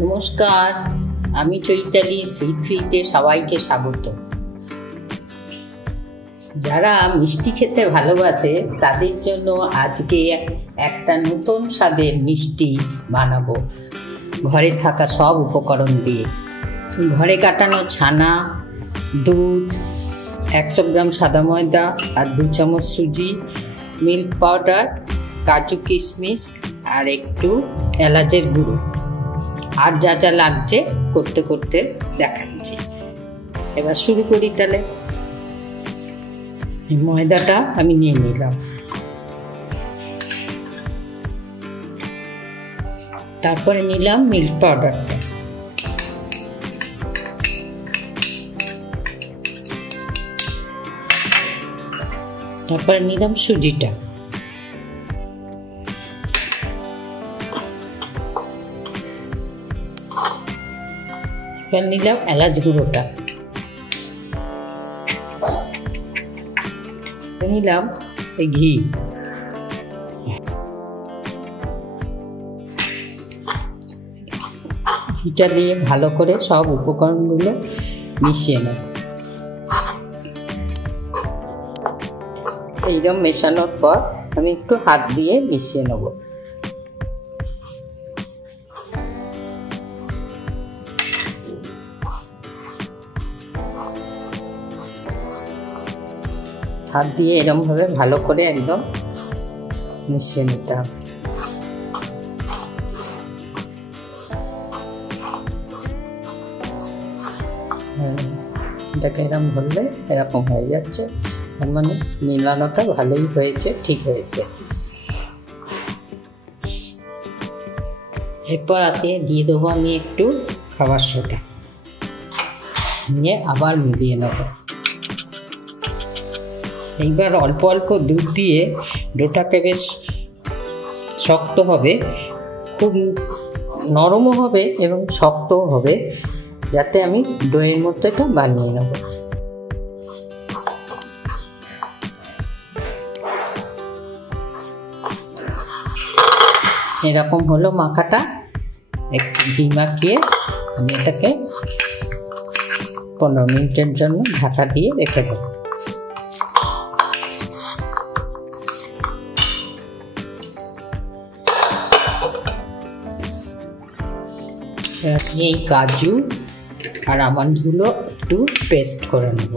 নমস্কার, আমি চৈতালি শ্রীতে সবাইকে স্বাগত। যারা মিষ্টি খেতে ভালোবাসে তাদের জন্য আজকে একটা নতুন স্বাদের মিষ্টি বানাবো ঘরে থাকা সব উপকরণ দিয়ে। ঘরে কাটানো ছানা, দুধ, 100 গ্রাম সাদা ময়দা আর 2 চামচ সুজি, মিল্ক পাউডার, কাজু কিশমিশ আর একটু এলাচের গুঁড়ো। আর যা যা লাগছে করতে করতে দেখাচ্ছি। এবার শুরু করি। তাহলে এই ময়দাটা আমি নিয়ে নিলাম, তারপরে নিলাম মিল্ক পাউডারটা, তারপরে নিলাম সুজিটা, এবার নিলাম এলাচ গুঁড়োটা, নিলাম এই ঘি, ঘিটা দিয়ে ভালো করে সব উপকরণগুলো মিশিয়ে নেব। এইরকম মেশানোর পর আমি একটু হাত দিয়ে মিশিয়ে নেব। হাত দিয়ে এরকমভাবে ভালো করে একদম মিশিয়ে নিতে হবে। এটাকে এরকম ভরলে এরকম হয়ে যাচ্ছে, তার মানে মিলানোটা ভালোই হয়েছে, ঠিক হয়েছে। এরপর হাতে দিয়ে দেবো আমি একটু খাবার সোডা, নিয়ে আবার মিলিয়ে নেব। এইবার অল্প অল্প দুধ দিয়ে ডোটাকে বেশ শক্ত হবে, খুব নরমও হবে এবং শক্তও হবে, যাতে আমি দইয়ের মতো এটা বানিয়ে নেব। এরকম হলো মাখাটা। একটু ঘি মাখিয়ে আমি এটাকে 15 মিনিটের জন্য ঢাকা দিয়ে রেখে দেবো। এই কাজু আর আমন্ডগুলো একটু পেস্ট করে নেব।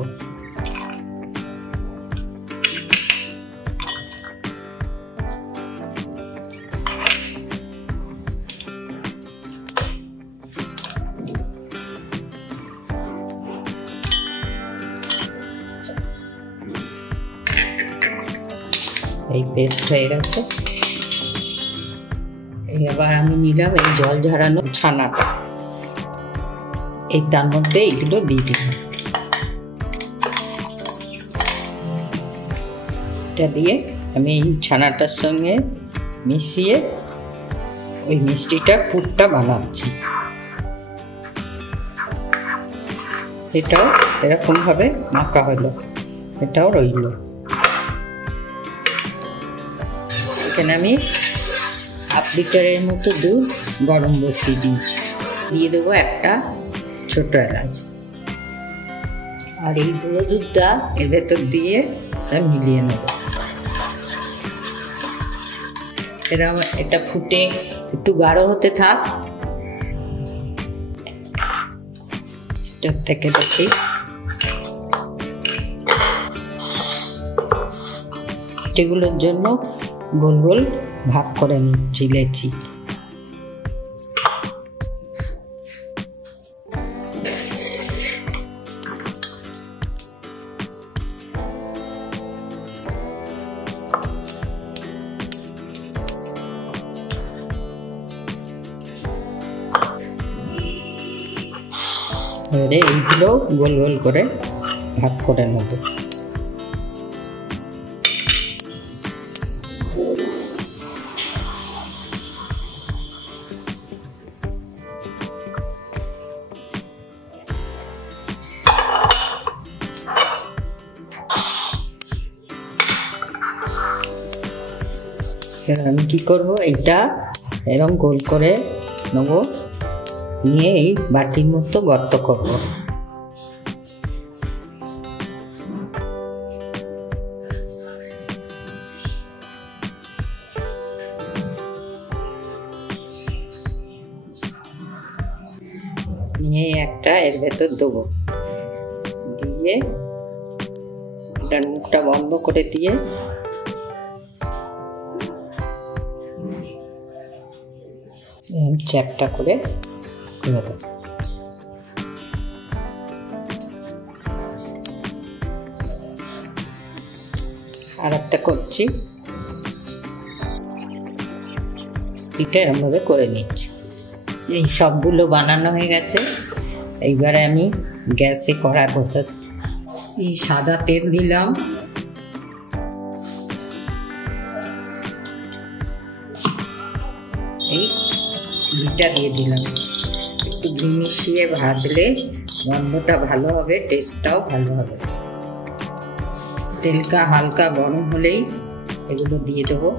এই পেস্ট হয়ে গেছে। এবার আমি নিলাম এই জল ঝরানো ছানাটা, এই তার মধ্যে এইগুলো দিয়ে দিলাম। এটা দিয়ে আমি এই ছানাটার সঙ্গে মিশিয়ে ওই মিষ্টিটার পুরটা বানাচ্ছি। এটাও এরকম ভাবে মাখা হলো, এটাও রইল। এখানে আমি 1/2 লিটারের মতো দুধ গরম বসিয়ে দিয়েছি। দিয়ে দেবো একটা ছোট এলাচ, আর এই গুঁড়ো দুধটা এর ভেতর দিয়ে সব মিলিয়ে নেব। এটা ফুটে একটু গাঢ় হতে থাক। এটার থেকে দেখি এগুলোর জন্য গোল গোল ভাগ করে নিচ্ছি লেচি। এবারে এইগুলো গোল গোল করে ভাগ করে নেব। আমি কি করব, এটা এরকম গোল করে নেব, নিয়ে এই বাটির মতো গর্ত করব। নিয়ে একটা এর ভেতর দেবো, দিয়ে এটার মুখটা বন্ধ করে দিয়ে চ্যাপটা করে দেবো। আর একটা করছি, এটা এরকমভাবে করে নিচ্ছি। এই সবগুলো বানানো হয়ে গেছে। এইবারে আমি গ্যাসে কড়াই করতে এই সাদা তেল দিলাম, এই ঘিটা দিয়ে দিলাম। একটু ঘি মিশিয়ে ভাজলে গন্ধটা ভালো হবে, টেস্টটাও ভালো হবে। তেলটা হালকা গরম হলেই এগুলো দিয়ে দেবো।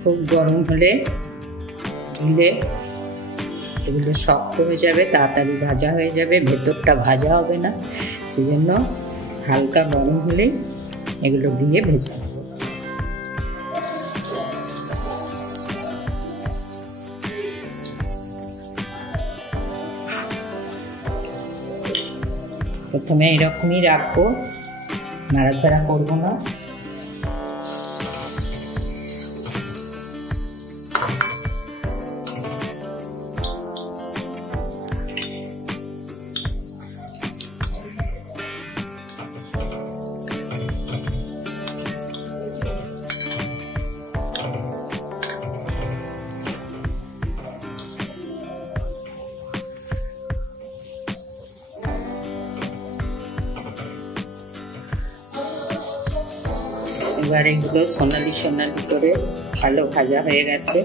খুব গরম হলে দিলে এগুলো শক্ত হয়ে যাবে, তাড়াতাড়ি ভাজা হয়ে যাবে, ভেতরটা ভাজা হবে না। সেজন্য হালকা গরম হলেই এগুলো দিয়ে ভেজে নেব। প্রথমে এরকমই রাখবো, নাড়াচাড়া করবো না। এবার এগুলো সোনালি সোনালি করে ভালো ভাজা হয়ে গেছে।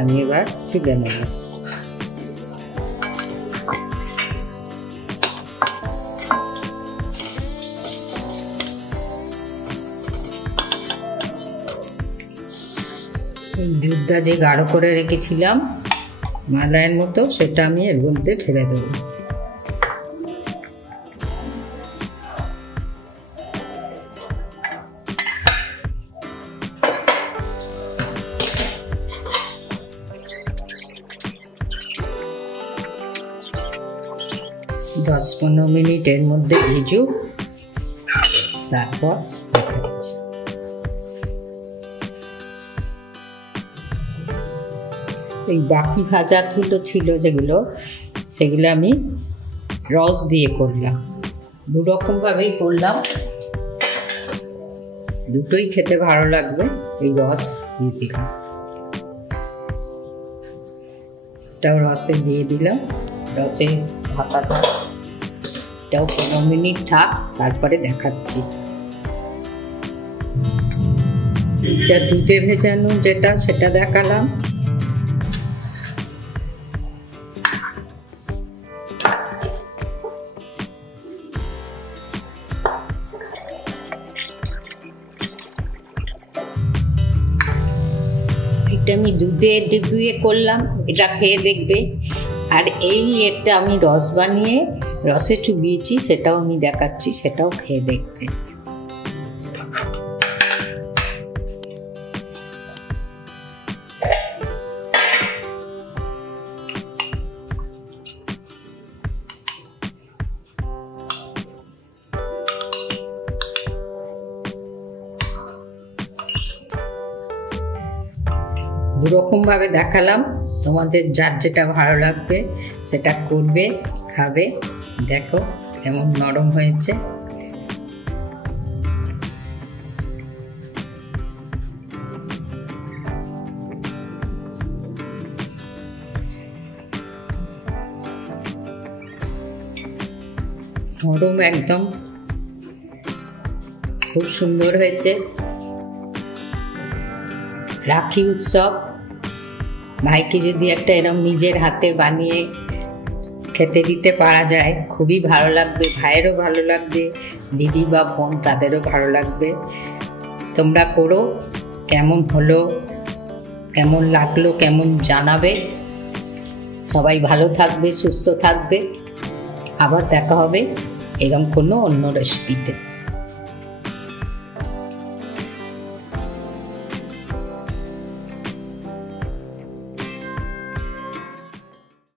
আমি এবার তুলে নেব। এই দুধটা যে গাঢ় করে রেখেছিলাম মালাইয়ের মতো, সেটা আমি এর মধ্যে ঢেলে দেবো। দশ 15 মিনিট এর মধ্যে ভিজুক, তারপর দেখাচ্ছি। এই বাকি ভাজাগুলো ছিল যেগুলো, সেগুলো আমি রস দিয়ে করলাম। দু রকম ভাবেই করলাম, দুটোই খেতে ভালো লাগবে। এই রস দিয়ে দিলাম, এটাও রসে দিয়ে দিলাম। রসে ঢাকাটা এটাও 15 মিনিট থাক, তারপরে দেখাচ্ছি। এটা দুধে ভেজানো যেটা, সেটা দেখালাম। এটা আমি দুধে ডুবিয়ে করলাম, এটা খেয়ে দেখবে। আর এই একটা আমি রস বানিয়ে রসে চুবিয়েছি, সেটাও আমি দেখাচ্ছি, সেটাও খেয়ে দেখবে। দুরকম ভাবে দেখালাম, তোমাদের যার যেটা ভালো লাগবে সেটা করবে, খাবে। দেখো কেমন নরম হয়েছে। নরম একদম, খুব সুন্দর হয়েছে। রাখি উৎসব, ভাইকে যদি একটা এরকম নিজের হাতে বানিয়ে খেতে দিতে পারা যায়, খুবই ভালো লাগবে। ভাইয়েরও ভালো লাগবে, দিদি বা বোন তাদেরও ভালো লাগবে। তোমরা করো, কেমন হলো কেমন লাগলো কেমন জানাবে। সবাই ভালো থাকবে, সুস্থ থাকবে। আবার দেখা হবে এরকম কোনো অন্য রেসিপিতে।